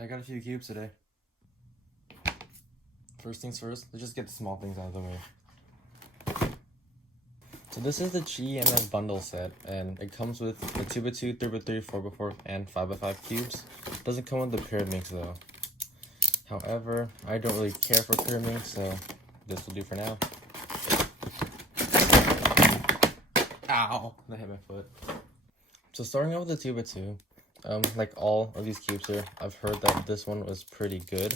I got a few cubes today. First things first, let's just get the small things out of the way. So this is the GEMS bundle set, and it comes with a 2x2, 3x3, 4x4, and 5x5 cubes. It doesn't come with the pyramid though. However, I don't really care for pyramid, so this will do for now. Ow! That hit my foot. So starting out with the 2x2, like all of these cubes here, I've heard that this one was pretty good.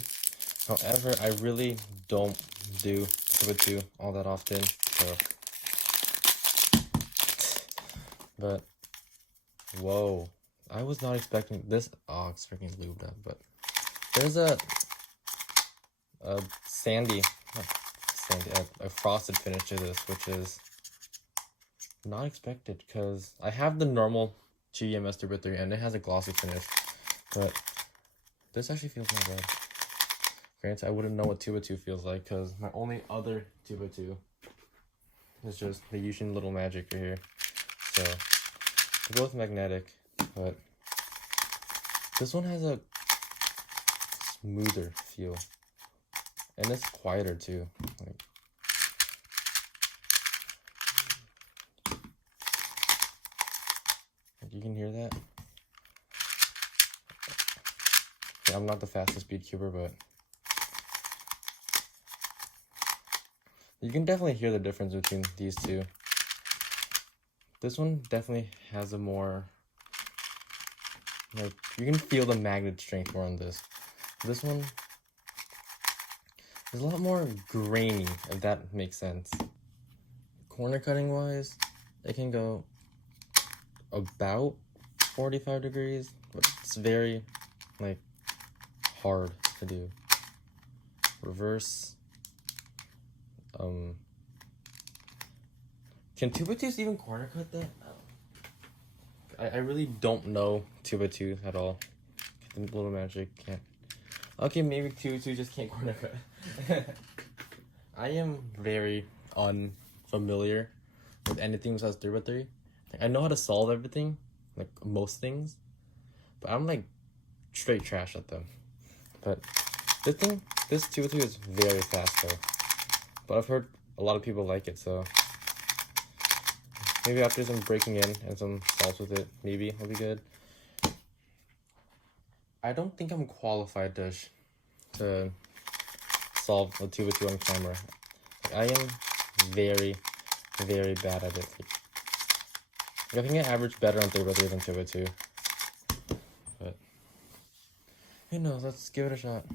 However, I really don't do 2x2 all that often, so. But, whoa, I was not expecting this. Oh, it's freaking lubed up, but there's a frosted finish to this, which is not expected because I have the normal GEMS 3x3 and it has a glossy finish, but this actually feels not bad. Granted, I wouldn't know what 2x2 feels like because my only other 2x2 is just the Yushin Little Magic right here. So they're both magnetic, but this one has a smoother feel and it's quieter too. You can hear that? Yeah, I'm not the fastest Speedcuber, but you can definitely hear the difference between these two. This one definitely has a more, like, you can feel the magnet strength more on this. This one is a lot more grainy, if that makes sense. Corner cutting wise, it can go about 45 degrees, but it's very, like, hard to do. Reverse. Can 2x2s even corner cut that? I really don't know 2x2 at all. Little Magic can't. Okay, maybe 2x2 just can't corner cut. I am very unfamiliar with anything besides 3x3. I know how to solve everything, like most things, but I'm like straight trash at them. But this 2x2 is very fast though. But I've heard a lot of people like it, so maybe after some breaking in and some solves with it, maybe it'll be good. I don't think I'm qualified to solve a 2x2 on camera. I am very, very bad at it. I think I average better on 3x3 than 2x2. But who knows? Let's give it a shot.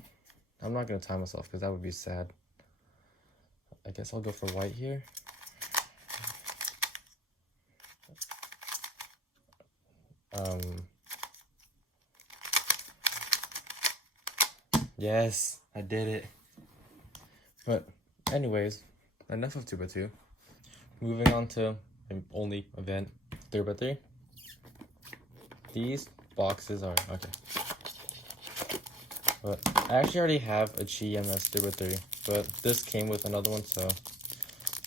I'm not gonna time myself because that would be sad. I guess I'll go for white here. Yes, I did it. But anyways, enough of 2x2. Moving on to the only event, 3x3. These boxes are okay. But I actually already have a GEMS 3x3, but this came with another one, so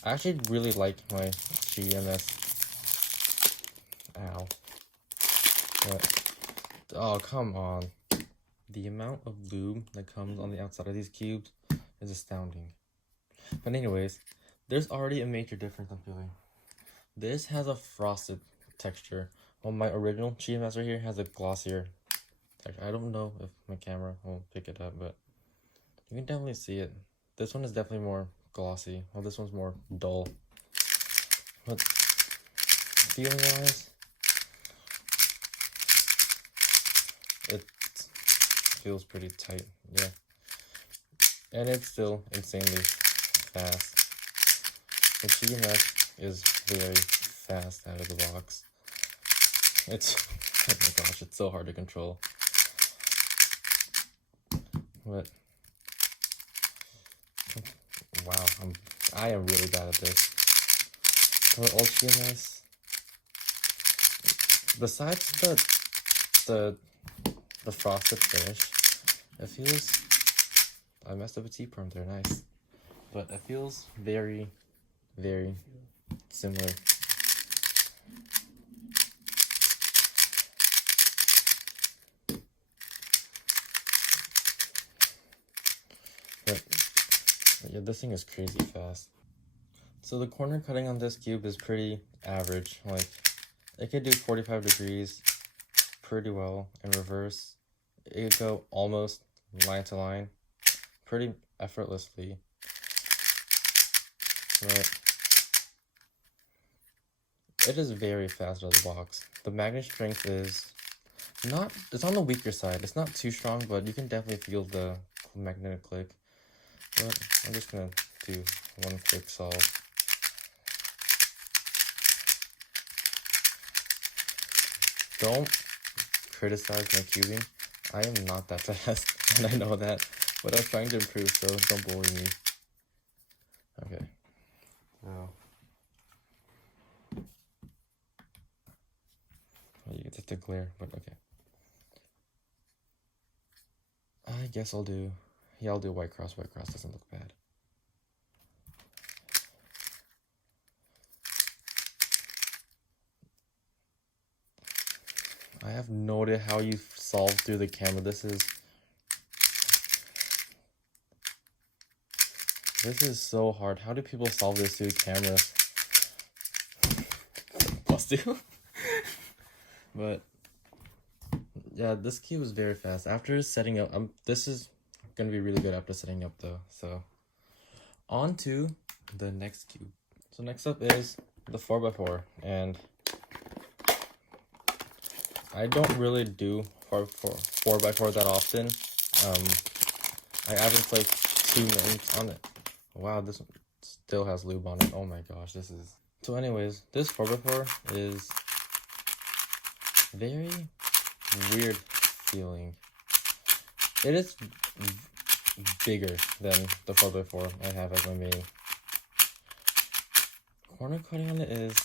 I actually really like my GEMS. Ow. But, oh, come on. The amount of lube that comes on the outside of these cubes is astounding. But anyways, there's already a major difference I'm feeling. This has a frosted texture, while my original GEMS right here has a glossier texture. I don't know if my camera will pick it up, but you can definitely see it. This one is definitely more glossy, while this one's more dull. But feeling wise, it feels pretty tight, yeah. And it's still insanely fast. The GEMS is very fast out of the box. It's, oh my gosh, it's so hard to control. But, wow, I am really bad at this. For old GEMS, besides the frosted finish, it feels, I messed up a T-perm there, nice. But it feels very, very similar. Yeah, this thing is crazy fast. So the corner cutting on this cube is pretty average. Like, it could do 45 degrees pretty well in reverse. It could go almost line to line pretty effortlessly. But it is very fast out of the box. The magnet strength is not, it's on the weaker side. It's not too strong, but you can definitely feel the magnetic click. But I'm just gonna do one quick solve. Don't criticize my cubing. I am not that fast, and I know that, but I'm trying to improve, so don't bully me. Okay. Wow. Well, you get the glare, but okay. I guess I'll do, yeah, I'll do white cross. White cross doesn't look bad. I have no idea how you solve through the camera. This is so hard. How do people solve this through cameras? Plus two. But yeah, this cube is very fast. After setting up, this is gonna be really good after setting up though. So on to the next cube. So next up is the 4x4, and I don't really do 4x4 that often. I average like 2 minutes on it. Wow, this one still has lube on it. Oh my gosh, this is... So anyways, this 4x4 is very weird feeling. It is bigger than the 4x4 I have as my main. Corner cutting on it is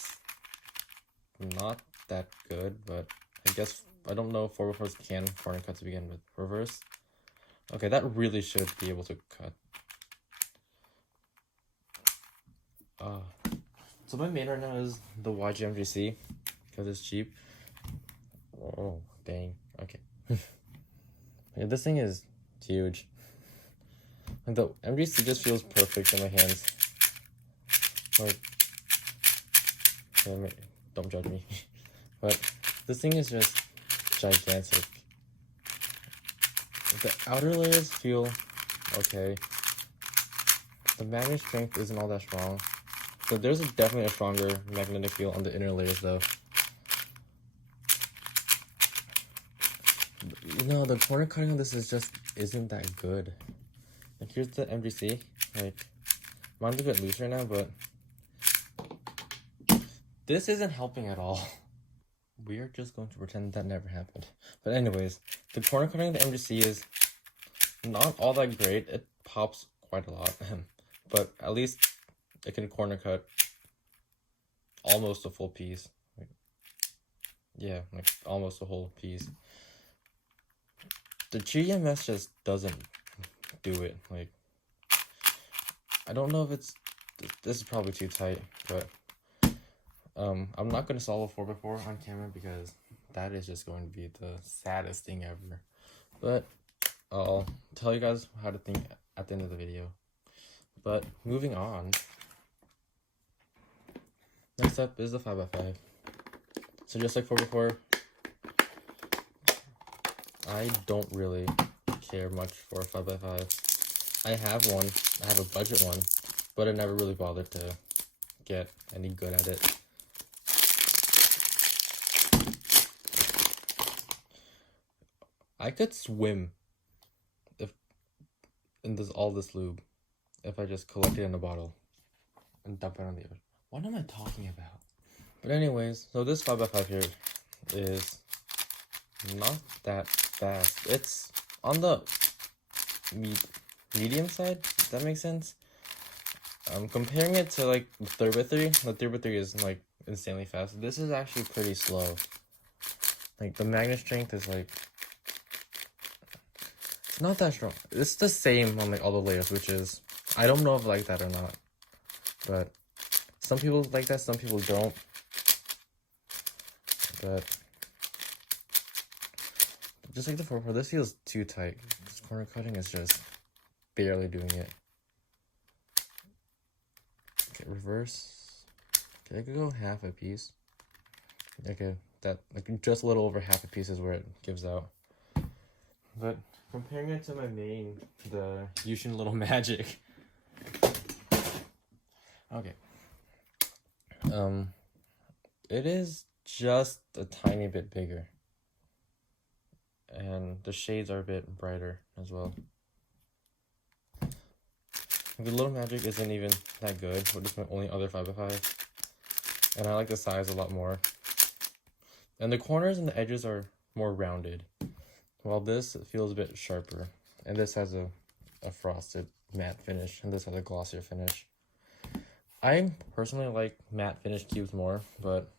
not that good, but I guess, I don't know if 4x4s can corner cut to begin with. Reverse. Okay, that really should be able to cut. So my main right now is the YGMGC, because it's cheap. Oh, dang. Okay. Yeah, this thing is huge. And the MGC just feels perfect in my hands. Like, don't judge me. But this thing is just gigantic. The outer layers feel okay. The magnet strength isn't all that strong. So there's definitely a stronger magnetic feel on the inner layers though. You know, the corner cutting on this isn't that good. Like, here's the MGC. Like, mine's a bit loose right now, but this isn't helping at all. We are just going to pretend that never happened. But anyways, the corner cutting of the MGC is not all that great. It pops quite a lot. But at least it can corner cut almost a full piece. Yeah, like almost a whole piece. The GMS just doesn't do it. Like, I don't know if it's... This is probably too tight, but... I'm not going to solve a 4x4 on camera because that is just going to be the saddest thing ever. But I'll tell you guys how to think at the end of the video. But moving on. Next up is the 5x5. So just like 4x4, I don't really care much for a 5x5. I have one. I have a budget one. But I never really bothered to get any good at it. I could swim if in all this lube if I just collect it in a bottle and dump it on the ocean. What am I talking about? But anyways, so this 5x5 here is not that fast. It's on the medium side. Does that make sense? I'm comparing it to like the 3x3. The 3x3 is like insanely fast. This is actually pretty slow. Like the magnet strength is like... not that strong. It's the same on like all the layers, which is, I don't know if I like that or not, but some people like that, some people don't. But just like the 4x4, this feels too tight. This corner cutting is just barely doing it. reverse. Okay, I could go half a piece. Okay, that like just a little over half a piece is where it gives out. But comparing it to my main, the Yushin Little Magic. Okay. It is just a tiny bit bigger. And the shades are a bit brighter as well. The Little Magic isn't even that good, but it's my only other 5x5. And I like the size a lot more. And the corners and the edges are more rounded. While this feels a bit sharper. And this has a frosted matte finish. And this has a glossier finish. I personally like matte finish cubes more, but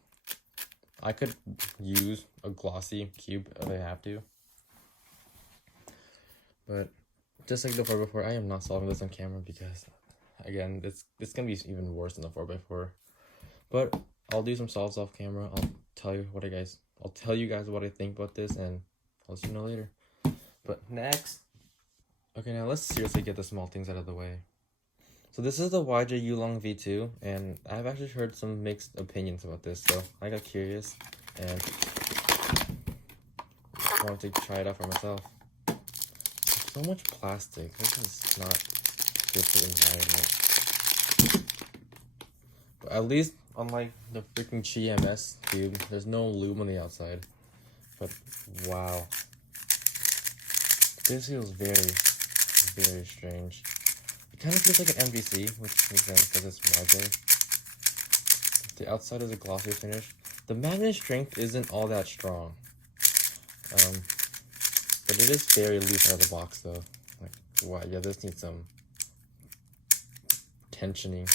I could use a glossy cube if I have to. But just like the 4x4, I am not solving this on camera because, again, it's gonna be even worse than the 4x4. But I'll do some solves off camera. I'll tell you guys what I think about this, and I'll let you know later. But next, okay, now let's seriously get the small things out of the way. So this is the YJ Yulong V2, and I've actually heard some mixed opinions about this, so I got curious and wanted to try it out for myself. So much plastic. This is not good for the environment. But at least, unlike the freaking GMS cube, there's no lube on the outside. But wow, this feels very, very strange. It kind of feels like an MVC, which makes sense because it's YJ. The outside is a glossier finish. The magnet strength isn't all that strong. But it is very loose out of the box though. Like, wow, yeah, this needs some tensioning.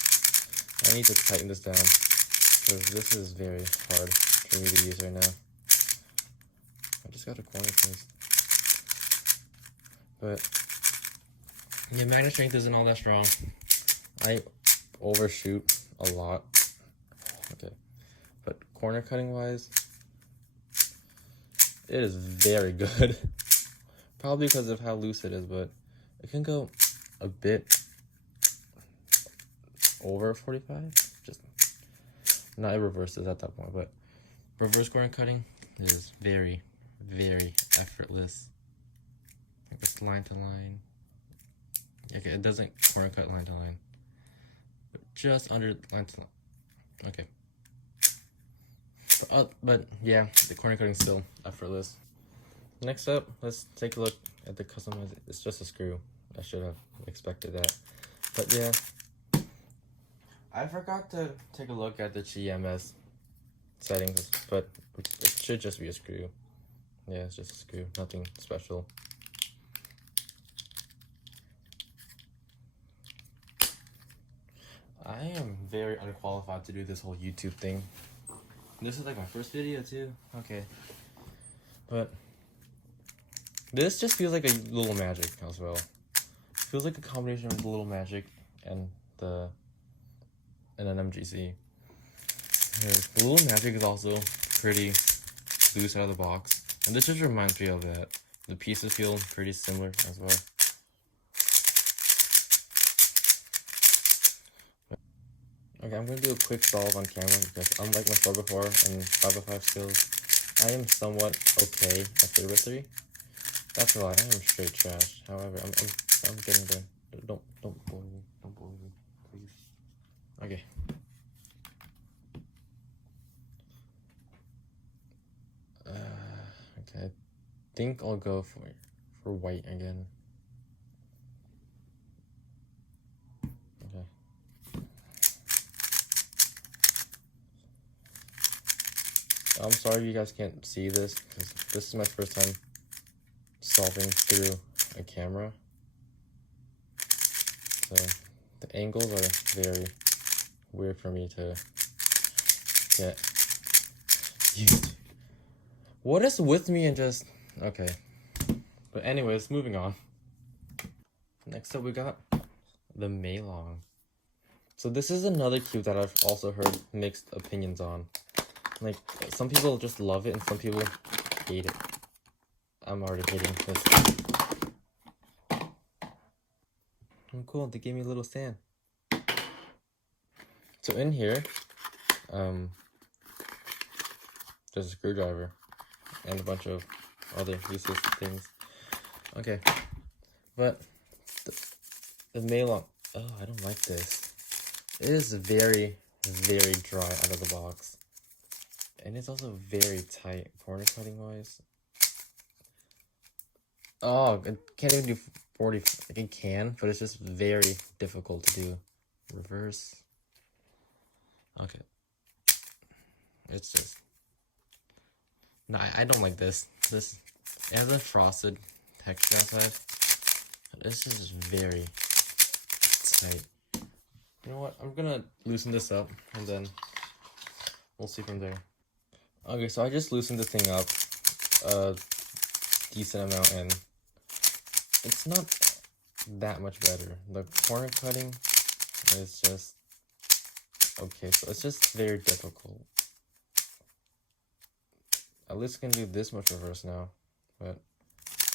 I need to tighten this down because this is very hard for me to use right now. I just got a corner piece. But yeah, magnet strength isn't all that strong. I overshoot a lot. Okay. But corner cutting wise, it is very good. Probably because of how loose it is, but it can go a bit over 45. Just not reverses at that point, but reverse corner cutting is very, very effortless. Like it's line to line. Okay, it doesn't corner cut line to line, but just under line to line. Okay. But yeah, the corner cutting still effortless. Next up, let's take a look at the customized. It's just a screw. I should have expected that. But yeah, I forgot to take a look at the GMS settings, but it should just be a screw. Yeah, it's just a screw, nothing special. I am very unqualified to do this whole YouTube thing. This is like my first video too. Okay, but this just feels like a Little Magic as well. It feels like a combination of the Little Magic and an MGC. The Little Magic is also pretty loose out of the box, and this just reminds me of that. The pieces feel pretty similar as well. Okay, I'm gonna do a quick solve on camera because unlike my 4x4 and 5x5 skills, I am somewhat okay at 3x3. That's a lie. I am straight trash. However, I'm getting there. Don't bully me. Don't bully me, please. Okay. Okay. I think I'll go for white again. Okay. I'm sorry you guys can't see this because this is my first time solving through a camera, so the angles are very weird for me to get used to. What is with me and just okay, but anyways, moving on. Next up we got the Meilong. So this is another cube that I've also heard mixed opinions on. Like, some people just love it and some people hate it. I'm already hating this. Oh, cool, they gave me a little stand. So in here, there's a screwdriver and a bunch of other useless things. Okay, but the mail, oh, I don't like this. It is very, very dry out of the box. And it's also very tight, corner cutting wise. Oh, it can't even do 40, like it can, but it's just very difficult to do. Reverse. Okay. It's just, no, I don't like this. This, it has a frosted texture outside. This is very tight. You know what? I'm gonna loosen this up and then we'll see from there. Okay, so I just loosened the thing up a decent amount and it's not that much better. The corner cutting is just okay, so it's just very difficult. At least I can do this much reverse now, but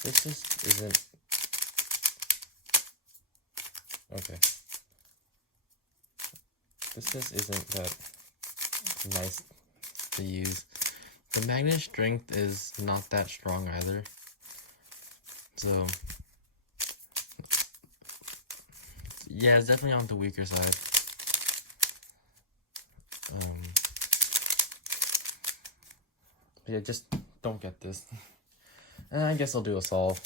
this just isn't okay. This just isn't that nice to use. The magnet strength is not that strong either, so yeah, it's definitely on the weaker side. Yeah, just don't get this. And I guess I'll do a solve.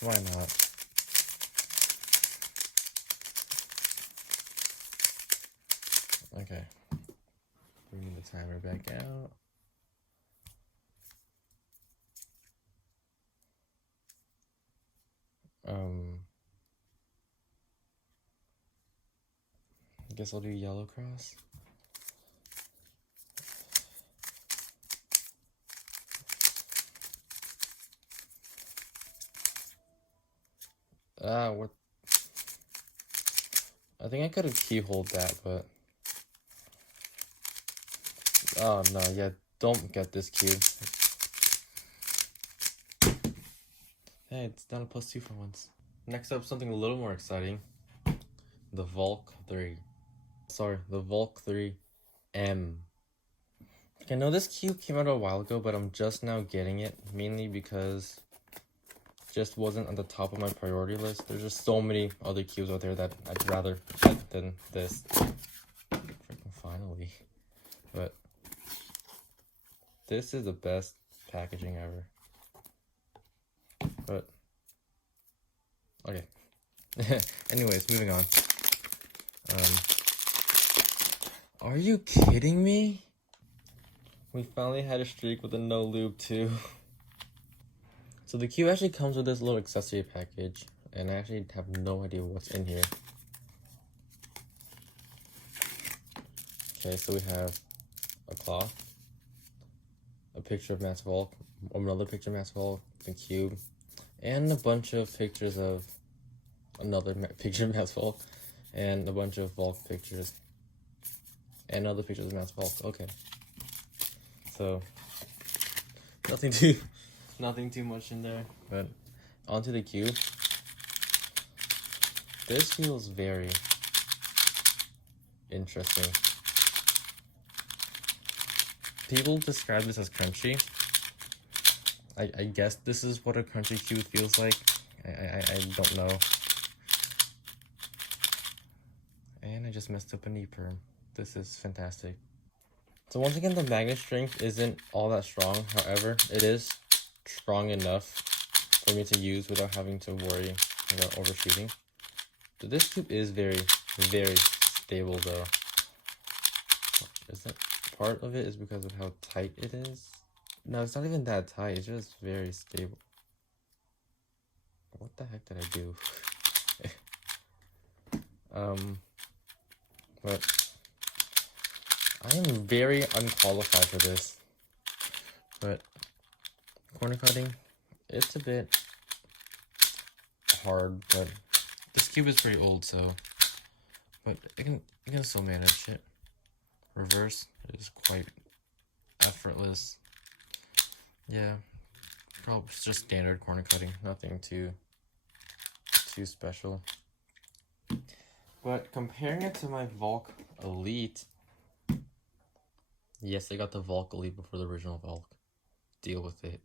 Why not? Okay. Bringing the timer back out. I guess I'll do yellow cross. What? I think I could have keyholed that, but oh no, yeah, don't get this cube. Hey, it's down a +2 for once. Next up, something a little more exciting. The Valk 3. Sorry, the Valk 3M. I know this cube came out a while ago, but I'm just now getting it, mainly because it just wasn't on the top of my priority list. There's just so many other cubes out there that I'd rather get than this. Freaking finally. But this is the best packaging ever. But okay. Anyways, moving on. Are you kidding me? We finally had a streak with a no lube too. So the cube actually comes with this little accessory package, and I actually have no idea what's in here. Okay, so we have a cloth, a picture of Master Valk, another picture of Master Valk, the cube, and a bunch of pictures of another picture of Master Valk, and a bunch of Valk pictures, and other pictures of Master Valk. Okay, so nothing too much in there, but onto the cube. This feels very interesting. People describe this as crunchy. I guess this is what a crunchy cube feels like. I don't know. And I just messed up a knee perm. This is fantastic. So once again, the magnet strength isn't all that strong. However, it is strong enough for me to use without having to worry about overshooting. So this cube is very, very stable though. Isn't part of it is because of how tight it is? No, it's not even that tight. It's just very stable. What the heck did I do? But I am very unqualified for this. But corner cutting, it's a bit hard, but this cube is pretty old, so but it can still manage it. Reverse is quite effortless. Yeah, probably just standard corner cutting, nothing too special. But comparing it to my Valk Elite, Yes, I got the Valk Elite before the original Valk. Deal with it.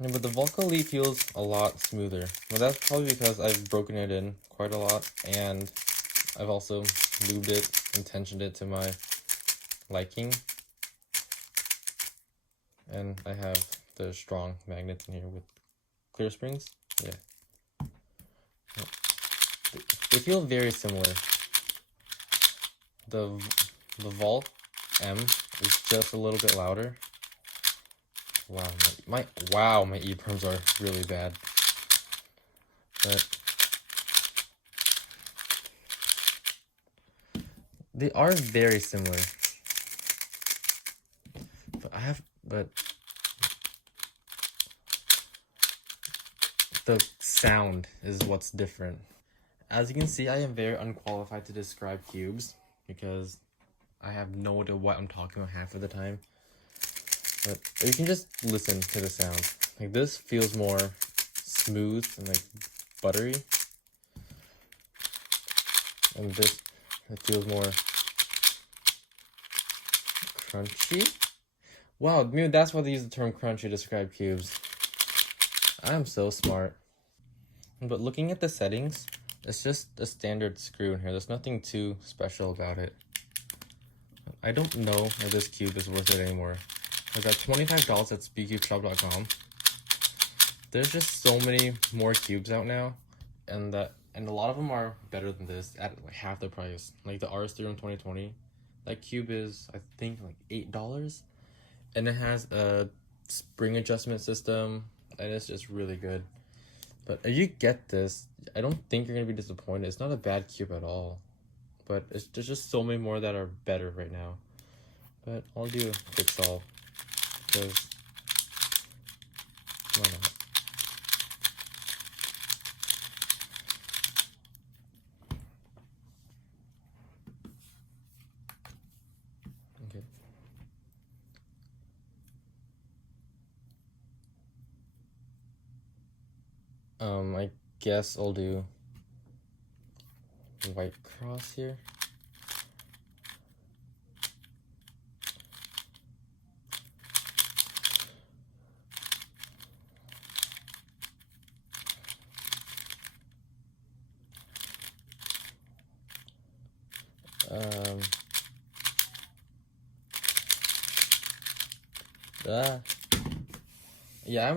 Yeah, but the Valk Elite feels a lot smoother. But that's probably because I've broken it in quite a lot, and I've also lubed it and tensioned it to my liking. And I have the strong magnets in here with clear springs. Yeah. They feel very similar. The Valk M is just a little bit louder. Wow, my EPROMs are really bad. But they are very similar. But the sound is what's different. As you can see, I am very unqualified to describe cubes because I have no idea what I'm talking about half of the time. But you can just listen to the sound. Like, this feels more smooth and like buttery. And this, it feels more crunchy. Wow, maybe that's why they use the term crunchy to describe cubes. I'm so smart. But looking at the settings, it's just a standard screw in here. There's nothing too special about it. I don't know if this cube is worth it anymore. I got $25 at speedcubeshop.com. There's just so many more cubes out now, and a lot of them are better than this at like half the price. Like the RS3 2020, that cube is I think like $8, and it has a spring adjustment system, and it's just really good. But if you get this, I don't think you're gonna be disappointed. It's not a bad cube at all, but there's just so many more that are better right now. But I'll do a quick solve because why not? Okay. I guess I'll do white cross here. Yeah,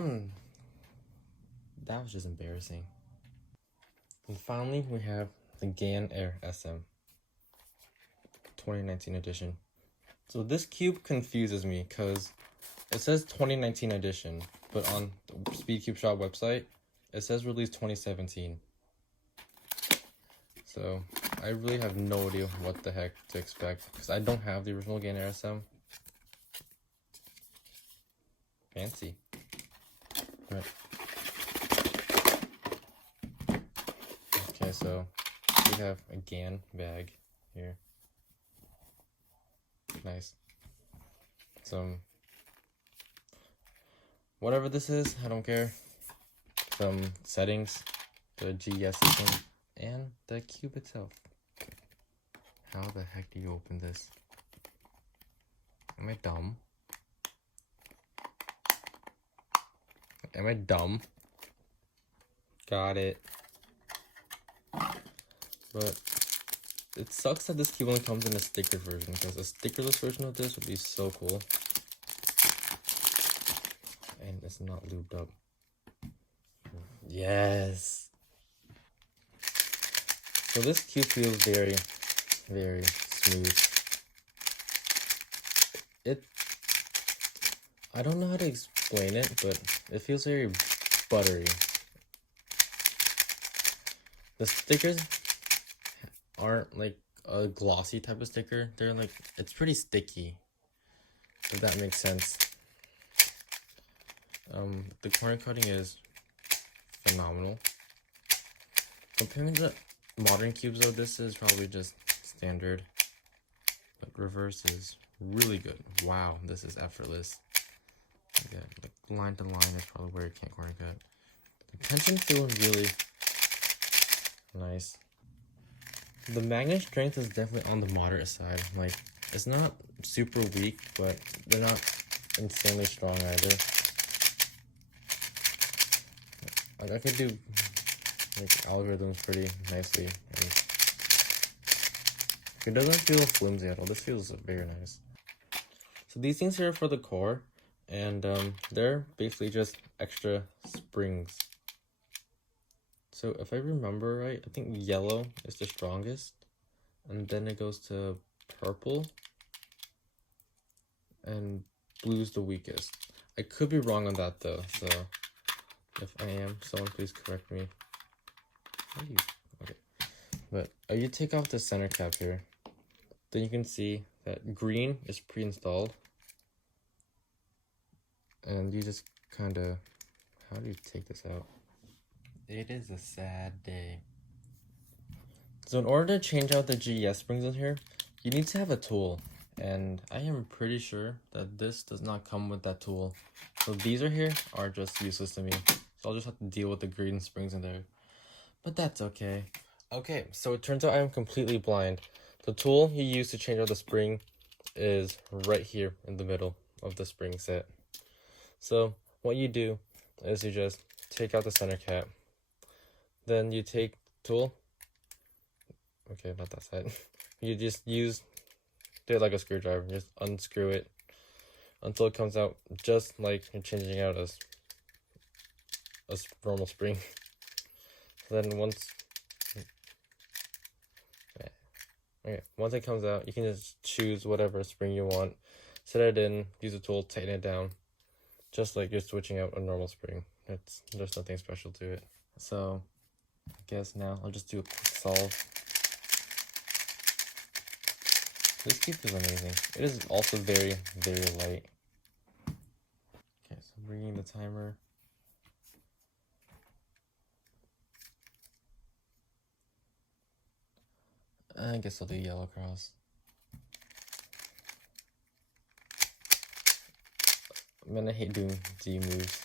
that was just embarrassing. And finally, we have the GAN Air SM 2019 edition. So this cube confuses me because it says 2019 edition, but on the Speedcube Shop website, it says release 2017. So I really have no idea what the heck to expect because I don't have the original GAN Air SM. Fancy. Right. Okay, so we have a GAN bag here. Nice. Some, whatever this is, I don't care. Some settings, the GES system, and the cube itself. How the heck do you open this? Am I dumb? Am I dumb? Got it. But it sucks that this cube only comes in a sticker version, because a stickerless version of this would be so cool. And it's not lubed up. Yes! So this cube feels very, very smooth. I don't know how to explain it, but it feels very buttery. The stickers aren't like a glossy type of sticker. They're like, it's pretty sticky, if that makes sense. The corner cutting is phenomenal. Comparing to modern cubes though, this is probably just standard. But reverse is really good. Wow, this is effortless. Yeah, like line to line is probably where you can't corner cut. The tension feels really nice. The magnet strength is definitely on the moderate side. Like, it's not super weak, but they're not insanely strong either. Like, I could do like algorithms pretty nicely, and it doesn't feel flimsy at all. This feels very nice. So these things here are for the core, and they're basically just extra springs. So if I remember right, I think yellow is the strongest, and then it goes to purple, and blue's the weakest. I could be wrong on that though, so if I am, someone please correct me. Okay, but you take off the center cap here, then you can see that green is pre-installed, and you just kind of, how do you take this out? It is a sad day. So in order to change out the GES springs in here, you need to have a tool, and I am pretty sure that this does not come with that tool. So these are just useless to me. So I'll just have to deal with the green springs in there. But that's okay. Okay, so it turns out I am completely blind. The tool you use to change out the spring is right here in the middle of the spring set. So what you do is you just take out the center cap. Then you take the tool. Okay, not that side. You just do it like a screwdriver. Just unscrew it until it comes out just like you're changing out a normal spring. Then once it comes out, you can just choose whatever spring you want, set it in, use a tool, tighten it down, just like you're switching out a normal spring. There's nothing special to it. So I guess now I'll just do a quick solve. This cube is amazing. It is also very, very light. Okay, so bringing the timer. I guess I'll do yellow cross. Man, I hate doing Z moves.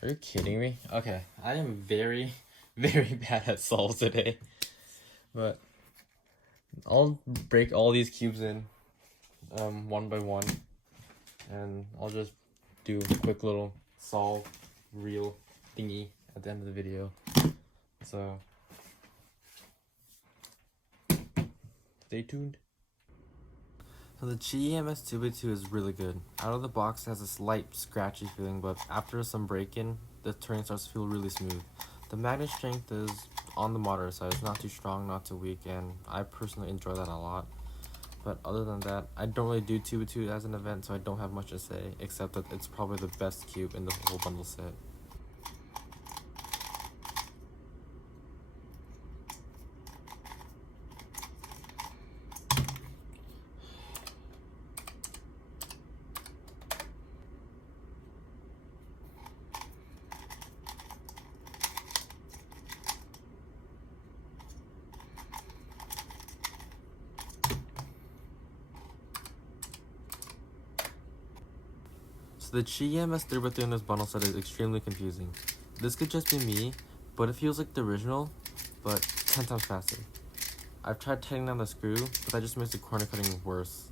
Are you kidding me? Okay, I am very, very bad at solves today. But I'll break all these cubes in one by one, and I'll just do a quick little solve reel thingy at the end of the video. So stay tuned. So the GEMS 2x2 is really good. Out of the box, it has a slight scratchy feeling, but after some break-in, the turning starts to feel really smooth. The magnet strength is on the moderate side. It's not too strong, not too weak, and I personally enjoy that a lot. But other than that, I don't really do 2x2 as an event, so I don't have much to say, except that it's probably the best cube in the whole bundle set. So the GEMS 3x3 in this bundle set is extremely confusing. This could just be me, but it feels like the original, but 10 times faster. I've tried tightening down the screw, but that just makes the corner cutting worse.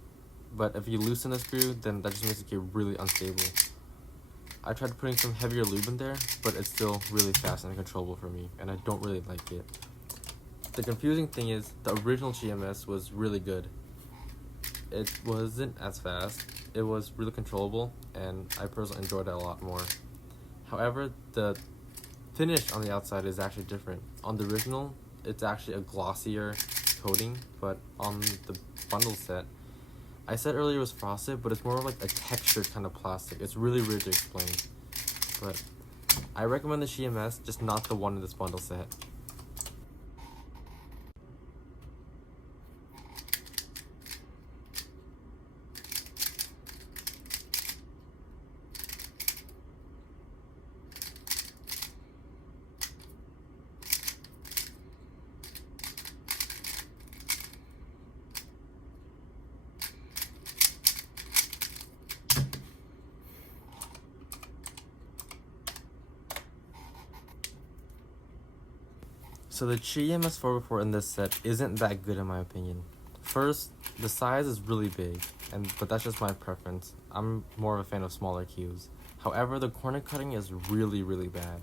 But if you loosen the screw, then that just makes it get really unstable. I tried putting some heavier lube in there, but it's still really fast and uncontrollable for me, and I don't really like it. The confusing thing is, the original GMS was really good. It wasn't as fast, it was really controllable, and I personally enjoyed it a lot more. However, the finish on the outside is actually different. On the original, it's actually a glossier coating, but on the bundle set, I said earlier it was frosted, but it's more like a textured kind of plastic. It's really weird to explain, but I recommend the GMS, just not the one in this bundle set. So the GMS 4x4 in this set isn't that good in my opinion. First, the size is really big, but that's just my preference. I'm more of a fan of smaller cubes. However, the corner cutting is really, really bad.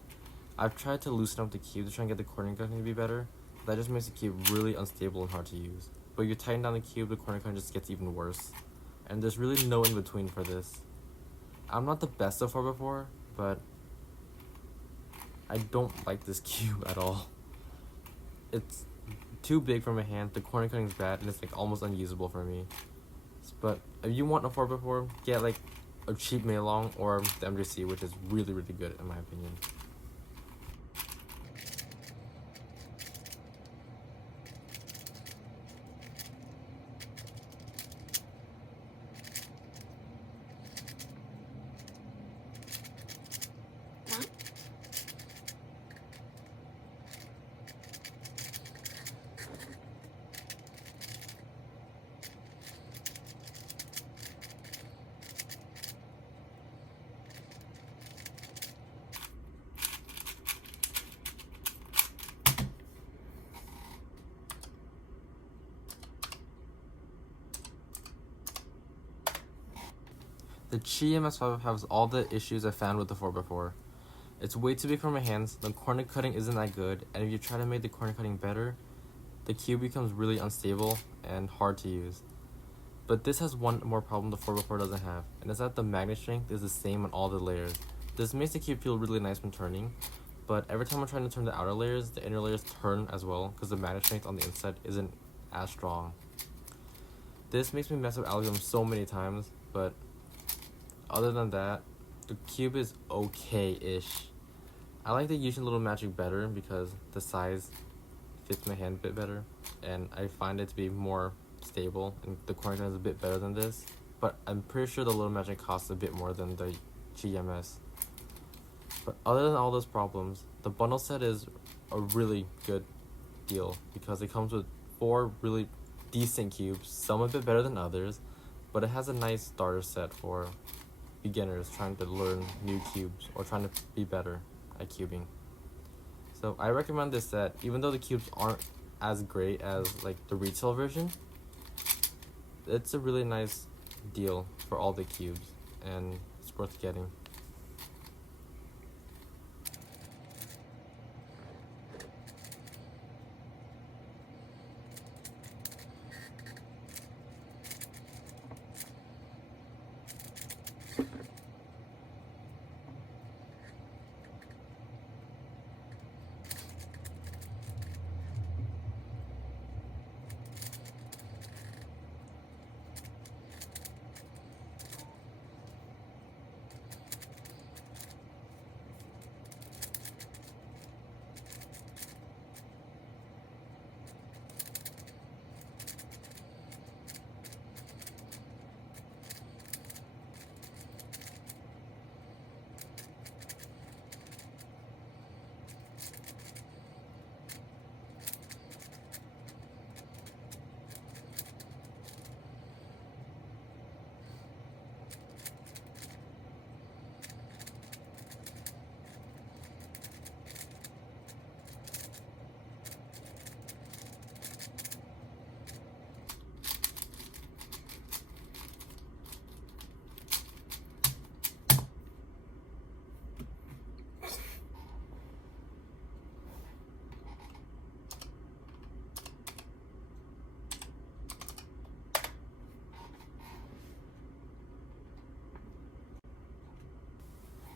I've tried to loosen up the cube to try and get the corner cutting to be better, but that just makes the cube really unstable and hard to use. But if you tighten down the cube, the corner cutting just gets even worse. And there's really no in between for this. I'm not the best of 4x4, but I don't like this cube at all. It's too big for my hand, the corner cutting is bad, and it's like almost unusable for me. But if you want a 4x4, get like a cheap Meilong or the MJC, which is really, really good in my opinion. The GMS5 has all the issues I found with the 4x4. It's way too big for my hands, the corner cutting isn't that good, and if you try to make the corner cutting better, the cube becomes really unstable and hard to use. But this has one more problem the 4x4 doesn't have, and it's that the magnet strength is the same on all the layers. This makes the cube feel really nice when turning, but every time I'm trying to turn the outer layers, the inner layers turn as well because the magnet strength on the inside isn't as strong. This makes me mess up algorithm so many times, but other than that, the cube is okay-ish. I like the Yushin Little Magic better because the size fits my hand a bit better, and I find it to be more stable, and the corner cutting is a bit better than this. But I'm pretty sure the Little Magic costs a bit more than the GMS. But other than all those problems, the bundle set is a really good deal because it comes with 4 really decent cubes, some a bit better than others, but it has a nice starter set for beginners trying to learn new cubes or trying to be better at cubing. So I recommend this set, even though the cubes aren't as great as like the retail version. It's a really nice deal for all the cubes, and it's worth getting.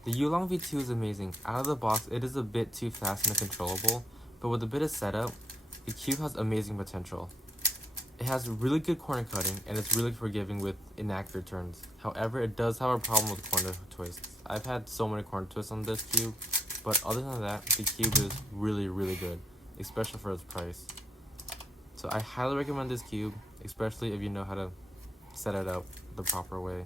The Yulong V2 is amazing. Out of the box, it is a bit too fast and uncontrollable, but with a bit of setup, the cube has amazing potential. It has really good corner cutting, and it's really forgiving with inaccurate turns. However, it does have a problem with corner twists. I've had so many corner twists on this cube, but other than that, the cube is really, really good, especially for its price. So I highly recommend this cube, especially if you know how to set it up the proper way.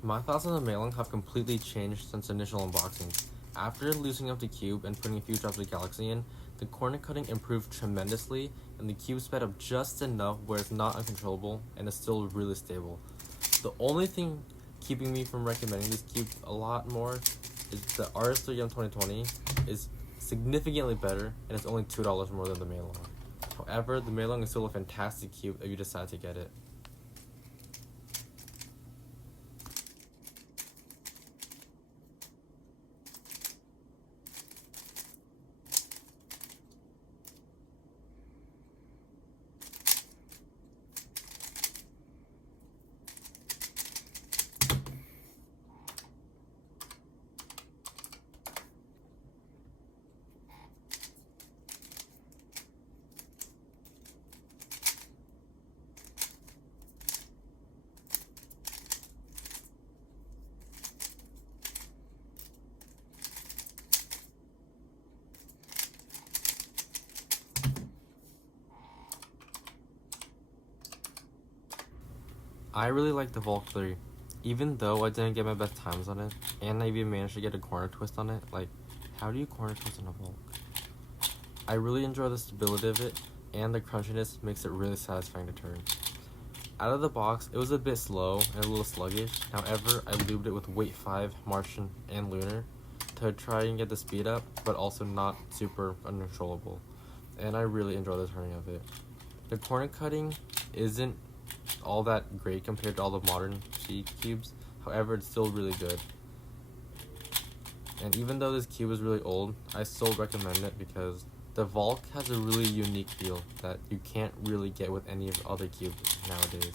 My thoughts on the mailing have completely changed since initial unboxing. After loosening up the cube and putting a few drops of Galaxy in, the corner cutting improved tremendously, and the cube sped up just enough where it's not uncontrollable and is still really stable. The only thing keeping me from recommending this cube a lot more is the RS3M 2020 is significantly better and it's only $2 more than the Meilong. However, the Meilong is still a fantastic cube if you decide to get it. I really like the Valk 3, even though I didn't get my best times on it, and I even managed to get a corner twist on it. Like, how do you corner twist on a Valk? I really enjoy the stability of it, and the crunchiness makes it really satisfying to turn. Out of the box, it was a bit slow and a little sluggish. However, I lubed it with weight 5, Martian, and Lunar to try and get the speed up, but also not super uncontrollable. And I really enjoy the turning of it. The corner cutting isn't all that great compared to all the modern Speedcubes. However, it's still really good. And even though this cube is really old, I still recommend it because the Valk has a really unique feel that you can't really get with any of the other cubes nowadays.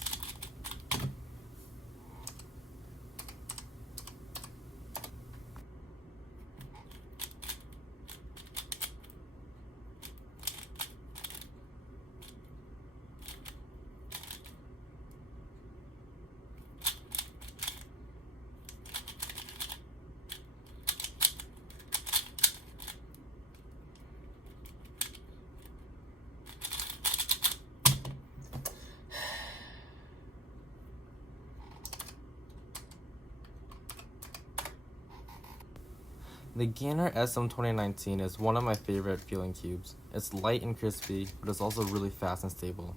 The Gainer SM 2019 is one of my favorite feeling cubes. It's light and crispy, but it's also really fast and stable.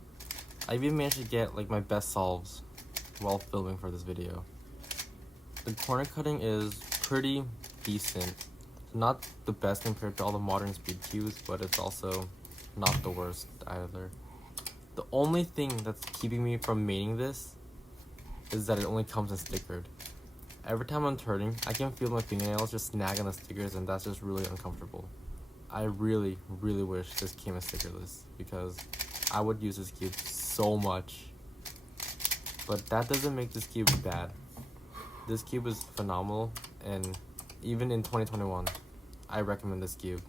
I even managed to get like my best solves while filming for this video. The corner cutting is pretty decent. Not the best compared to all the modern Speedcubes, but it's also not the worst either. The only thing that's keeping me from maining this is that it only comes in stickered. Every time I'm turning, I can feel my fingernails just snag on the stickers, and that's just really uncomfortable. I really, really wish this came in stickerless because I would use this cube so much. But that doesn't make this cube bad. This cube is phenomenal, and even in 2021, I recommend this cube.